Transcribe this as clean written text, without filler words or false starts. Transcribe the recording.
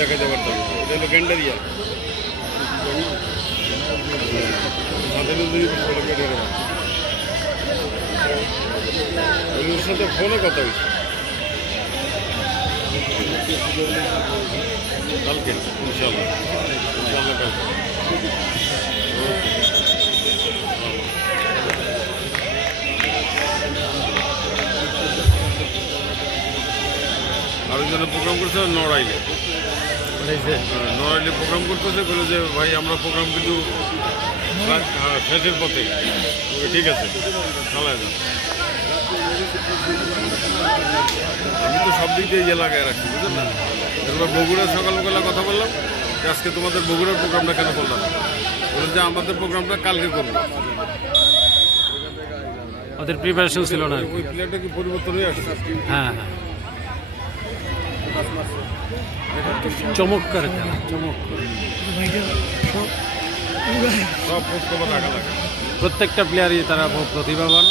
দেখা যাবার তো এটা হলো গ্যান্ডারিয়া ওর সাথে ফোনে কথা হয়েছে কালকে ইনশাল্লাহ কালকে আরেকজনে প্রোগ্রাম করছে নড়াইলে প্রোগ্রাম করতেছে বলে যে ভাই আমরা প্রোগ্রাম কিন্তু শেষের পথে ঠিক আছে চালায় যান আমি তো সব দিক দিয়ে লাগায় রাখছি বুঝলেন না এরপর বগুড়ার সকালবেলা কথা বললাম যে আজকে তোমাদের বগুড়ার প্রোগ্রামটা কেন করলাম বলে যে আমাদের প্রোগ্রামটা কালকে করবো ওদের প্রিপারেশন ছিল না ওই প্লেয়ারটা কি পরিবর্তন হয়ে আসছে হ্যাঁ হ্যাঁ চমৎকার খেলা চমৎকার সব খোঁজ খবর রাখা লাগে প্রত্যেকটা প্লেয়ারই তারা প্রতিভাবান